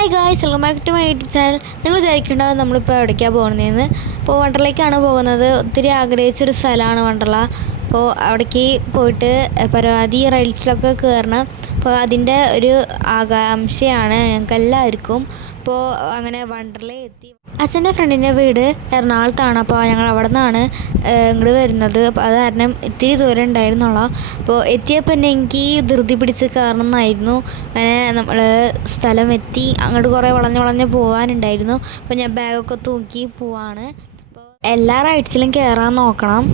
Hi guys, welcome back to my YouTube channel. നിങ്ങൾ വിചാരിക്കേണ്ടത് നമ്മളിപ്പോൾ എവിടേക്കാണ് പോകുന്നതെന്ന്. ഇപ്പോൾ വണ്ടർലേക്കാണ് പോകുന്നത്. ഒത്തിരി ആഗ്രഹിച്ചൊരു സ്ഥലമാണ് വണ്ടർല. അപ്പോൾ അവിടേക്ക് പോയിട്ട് പരമാവധി റൈഡ്സിലൊക്കെ കയറണം. അപ്പോൾ അതിൻ്റെ ഒരു ആകാംക്ഷയാണ് ഞങ്ങൾക്ക് എല്ലാവർക്കും. അപ്പോൾ അങ്ങനെ വണ്ടർലയിൽ എത്തി. അച്ഛൻ്റെ ഫ്രണ്ടിൻ്റെ വീട് എറണാകുളത്താണ്. അപ്പോൾ ഞങ്ങൾ അവിടെ നിന്നാണ് ഇങ്ങോട്ട് വരുന്നത്. അപ്പോൾ അത് കാരണം ഇത്തിരി ദൂരം ഉണ്ടായിരുന്നുള്ളൂ. അപ്പോൾ എത്തിയപ്പോൾ തന്നെ എനിക്ക് ധൃതി പിടിച്ച് കയറണമെന്നായിരുന്നു. അങ്ങനെ നമ്മൾ സ്ഥലം എത്തി. അങ്ങോട്ട് കുറേ വളഞ്ഞ് പോകാനുണ്ടായിരുന്നു. അപ്പോൾ ഞാൻ ബാഗൊക്കെ തൂക്കി പോവാണ്. അപ്പോൾ എല്ലാ റൈഡ്സിലും കയറാൻ നോക്കണം.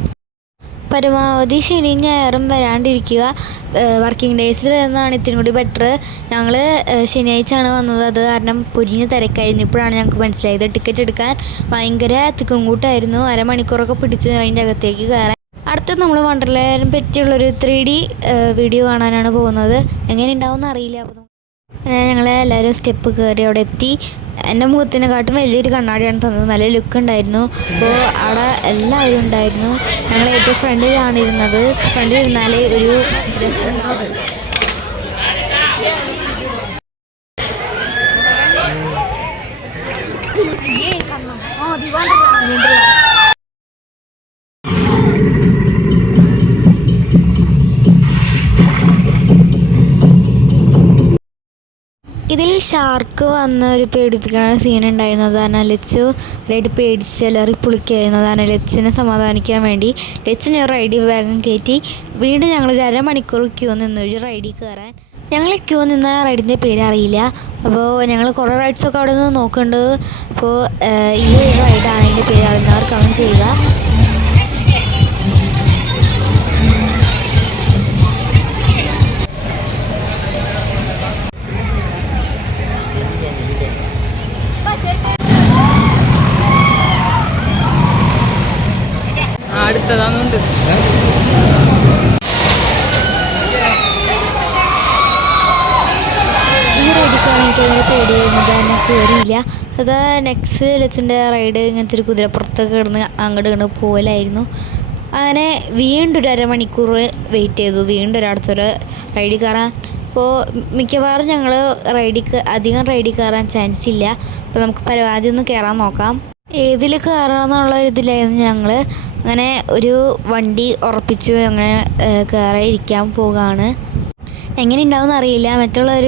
പരമാവധി ശനിയും ഞായറും വരാണ്ടിരിക്കുക. വർക്കിംഗ് ഡേയ്സിൽ വരുന്നതാണ് ഇത്തിരി കൂടി ബെറ്റർ. ഞങ്ങൾ ശനിയാഴ്ചയാണ് വന്നത്. അത് കാരണം പൊരിഞ്ഞ തിരക്കായിരുന്നു. ഇപ്പോഴാണ് ഞങ്ങൾക്ക് മനസ്സിലായത്. ടിക്കറ്റ് എടുക്കാൻ ഭയങ്കര തിക്കും കൂട്ടായിരുന്നു. അരമണിക്കൂറൊക്കെ പിടിച്ചു അതിൻ്റെ അകത്തേക്ക് കയറാൻ. അടുത്ത് നമ്മൾ വണ്ടർലാൻഡിനെ പറ്റിയുള്ളൊരു 3D വീഡിയോ കാണാനാണ് പോകുന്നത്. എങ്ങനെ ഉണ്ടാവുമെന്ന് അറിയില്ല. അപ്പോൾ ഞങ്ങൾ എല്ലാവരും സ്റ്റെപ്പ് കയറി അവിടെ എത്തി. എൻ്റെ മുഖത്തിനെക്കാട്ടും വലിയൊരു കണ്ണാടിയാണ് തന്നത്. നല്ല ലുക്ക് ഉണ്ടായിരുന്നു. അപ്പോൾ അവിടെ എല്ലാവരും ഉണ്ടായിരുന്നു. ഞങ്ങൾ ഏറ്റവും ഫ്രണ്ടിലാണ് ഇരുന്നത്. ഫ്രണ്ടിൽ ഇരുന്നാലേ ഒരു രസം. ഇതിൽ ഷാർക്ക് വന്ന ഒരു പേടിപ്പിക്കുന്ന സീൻ ഉണ്ടായിരുന്നു. അതാണ് ലച്ചു റൈഡ് പേടിച്ച് എല്ലാവരും പുളിക്കായിരുന്നു. അതാണ് ലച്ചിനെ സമാധാനിക്കാൻ വേണ്ടി ലച്ചിനെ റൈഡിൽ വേഗം കയറ്റി. വീണ്ടും ഞങ്ങൾ 1.5 മണിക്കൂർ ക്യൂ നിന്ന് ഒരു റൈഡിൽ കയറാൻ. ഞങ്ങൾ ക്യൂ നിന്ന റൈഡിൻ്റെ പേര് അറിയില്ല. അപ്പോൾ ഞങ്ങൾ കുറേ റൈഡ്സൊക്കെ അവിടെ നിന്ന് നോക്കുന്നുണ്ട്. അപ്പോൾ ഈ ഒരു റൈഡാണ് അതിൻ്റെ പേര് അറിയുന്നവർ കമൻറ്റ് ചെയ്യുക. അടുത്തതാണുണ്ട്. ഈ റൈഡിൽ കയറാൻ എനിക്ക് ഭയങ്കര പേടിയായിരുന്നത് തന്നെ കയറിയില്ല. അത് നെക്സ്റ്റ് ലച്ചിൻ്റെ റൈഡ് ഇങ്ങനത്തെ ഒരു കുതിരപ്പുറത്തൊക്കെ കിടന്ന് അങ്ങോട്ട് ഇങ്ങോട്ട് പോലായിരുന്നു. അങ്ങനെ വീണ്ടും ഒരു 1.5 മണിക്കൂർ വെയിറ്റ് ചെയ്തു. വീണ്ടും ഒരടുത്തൊരു റൈഡിൽ കയറാൻ. അപ്പോൾ മിക്കവാറും ഞങ്ങൾ അധികം റൈഡിൽ കയറാൻ ചാൻസ് ഇല്ല. അപ്പോൾ നമുക്ക് പരമാവധി ഒന്ന് കയറാൻ നോക്കാം. ഏതിൽ കയറാമെന്നുള്ള ഇതിലായിരുന്നു ഞങ്ങൾ. അങ്ങനെ ഒരു വണ്ടി ഉറപ്പിച്ചു. അങ്ങനെ കയറിയിരിക്കാൻ പോവുകയാണ്. എങ്ങനെ ഉണ്ടാവും എന്നറിയില്ല. മറ്റുള്ളവർ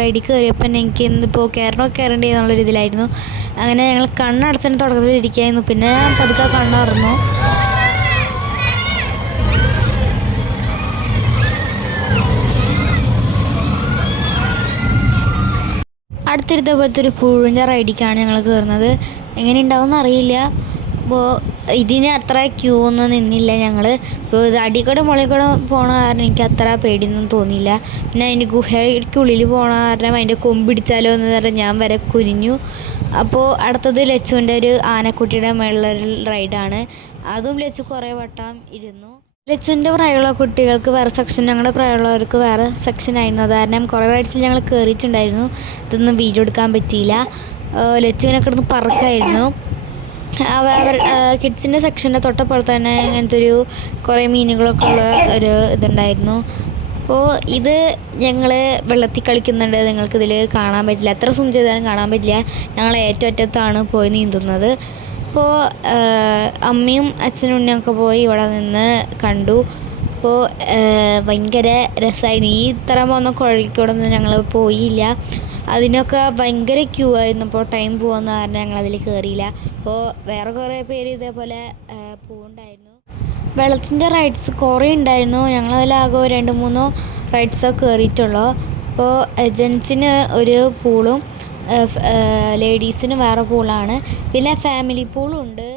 റൈഡിൽ കയറിയപ്പോൾ എനിക്ക് ഇന്നിപ്പോൾ കയറേണ്ടത് എന്നുള്ളൊരു ഇതിലായിരുന്നു. അങ്ങനെ ഞങ്ങൾ കണ്ണടച്ചതിന് തുടക്കത്തിൽ ഇരിക്കുകയായിരുന്നു. പിന്നെ പതുക്കെ കണ്ണുറന്നു. അടുത്തിരുത്ത പോലത്തെ ഒരു പുഴുവിൻ്റെ റൈഡിക്കാണ് ഞങ്ങൾ കയറുന്നത്. എങ്ങനെ ഉണ്ടാവും എന്നറിയില്ല. അപ്പോൾ ഇതിന് അത്ര ക്യൂ ഒന്നും നിന്നില്ല ഞങ്ങൾ. ഇപ്പോൾ ഇത് അടിക്കൂടെ മുകളിൽക്കൂടെ പോകണ കാരണം എനിക്ക് അത്ര പേടിയൊന്നും തോന്നിയില്ല. പിന്നെ അതിൻ്റെ ഗുഹയ്ക്കുള്ളിൽ പോകണ കാരണം അതിൻ്റെ കൊമ്പിടിച്ചാലോ എന്ന് പറഞ്ഞാൽ ഞാൻ വരെ കുനിഞ്ഞു. അപ്പോൾ അടുത്തത് ലച്ചുവിൻ്റെ ഒരു ആനക്കുട്ടിയുടെ മേളുള്ളൊരു റൈഡാണ്. അതും ലച്ചു കുറേ വട്ടം ഇരുന്നു. ലച്ചുവിൻ്റെ പ്രായമുള്ള കുട്ടികൾക്ക് വേറെ സെക്ഷൻ, ഞങ്ങളുടെ പ്രായമുള്ളവർക്ക് വേറെ സെക്ഷൻ ആയിരുന്നു. അത് കാരണം കുറേ റൈഡ്സിൽ ഞങ്ങൾ കയറിയിട്ടുണ്ടായിരുന്നു. ഇതൊന്നും വീഡിയോ എടുക്കാൻ പറ്റിയില്ല. ലച്ചുവിനെ കിടന്ന് പറക്കായിരുന്നു. കിഡ്സിൻ്റെ സെക്ഷൻ്റെ തൊട്ടപ്പുറത്ത് തന്നെ ഇങ്ങനത്തെ ഒരു കുറേ മീനുകളൊക്കെ ഉള്ള ഒരു ഇതുണ്ടായിരുന്നു. അപ്പോൾ ഇത് ഞങ്ങൾ വെള്ളത്തിൽ കളിക്കുന്നുണ്ട്. നിങ്ങൾക്കിതിൽ കാണാൻ പറ്റില്ല. എത്ര സൂം ചെയ്താലും കാണാൻ പറ്റില്ല. ഞങ്ങൾ ഏറ്റവും അറ്റത്താണ് പോയി നീന്തുന്നത്. അപ്പോൾ അമ്മയും അച്ഛനും ഉണ്ണിയൊക്കെ പോയി ഇവിടെ നിന്ന് കണ്ടു. അപ്പോൾ ഭയങ്കര രസമായിരുന്നു. ഈ ഇത്ര പോകുന്ന കുഴലിക്കൂടൊന്നും ഞങ്ങൾ പോയില്ല. അതിനൊക്കെ ഭയങ്കര ക്യൂ ആയിരുന്നു. അപ്പോൾ ടൈം പോകുന്ന കാരണം ഞങ്ങളതിൽ കയറിയില്ല. അപ്പോൾ വേറെ കുറേ പേര് ഇതേപോലെ പോകുന്നുണ്ടായിരുന്നു. വെള്ളത്തിൻ്റെ റൈഡ്സ് കുറേ ഉണ്ടായിരുന്നു. ഞങ്ങളതിലാകെ 2-3 റൈഡ്സൊക്കെ കയറിയിട്ടുള്ളൂ. അപ്പോൾ ജെൻസിന് ഒരു പൂളും ലേഡീസിന് വേറെ പൂളാണ്. പിന്നെ ഫാമിലി പൂളും ഉണ്ട്.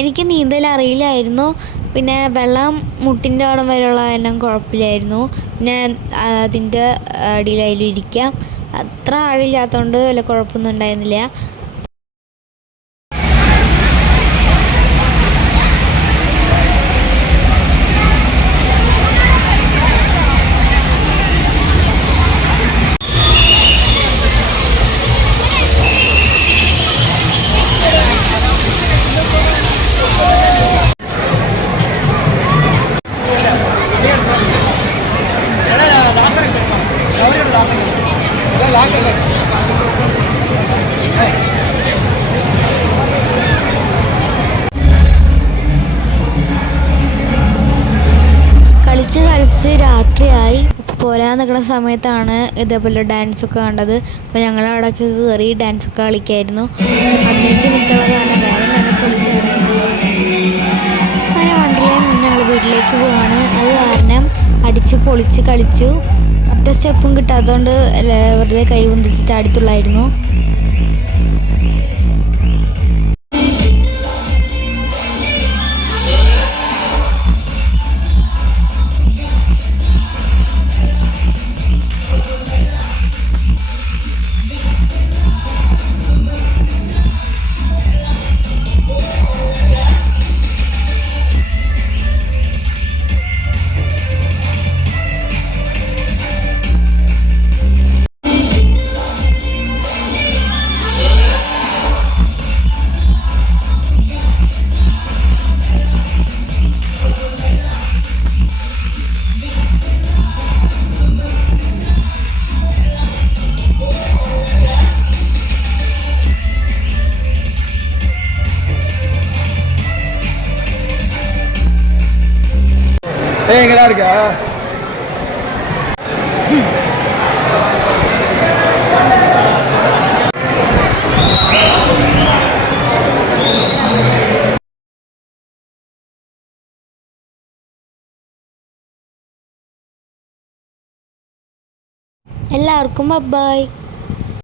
എനിക്ക് നീന്തൽ അറിയില്ലായിരുന്നു. പിന്നെ വെള്ളം മുട്ടിൻ്റെ അവിടം വരെയുള്ള എല്ലാം കുഴപ്പമില്ലായിരുന്നു. പിന്നെ അതിൻ്റെ അടിയിൽ അതിലിരിക്കാം. അത്ര ആഴില്ലാത്തതുകൊണ്ട് വല്ല കുഴപ്പമൊന്നും ഉണ്ടായിരുന്നില്ല. ലാക്കല്ലേ വരാൻ നിൽക്കുന്ന സമയത്താണ് ഇതേപോലെ ഡാൻസൊക്കെ കണ്ടത്. അപ്പോൾ ഞങ്ങൾ അവിടെയൊക്കെ കയറി ഡാൻസൊക്കെ കളിക്കായിരുന്നു. 15 മിനിറ്റുള്ള കാരണം വേഗം തന്നെ തുള്ളിച്ചാടായിരുന്നു. അങ്ങനെ വണ്ടർലയിൽ നിന്ന് ഞങ്ങൾ വീട്ടിലേക്ക് പോവാണ്. അത് കാരണം അടിച്ച് പൊളിച്ച് കളിച്ചു. ഒറ്റ സ്റ്റെപ്പും കിട്ടാത്തതുകൊണ്ട് വെറുതെ കൈ പൊന്തിച്ച് ചാടിത്തുള്ളായിരുന്നു. எங்கடா இருக்கா എല്ലാവർക്കും ബൈ.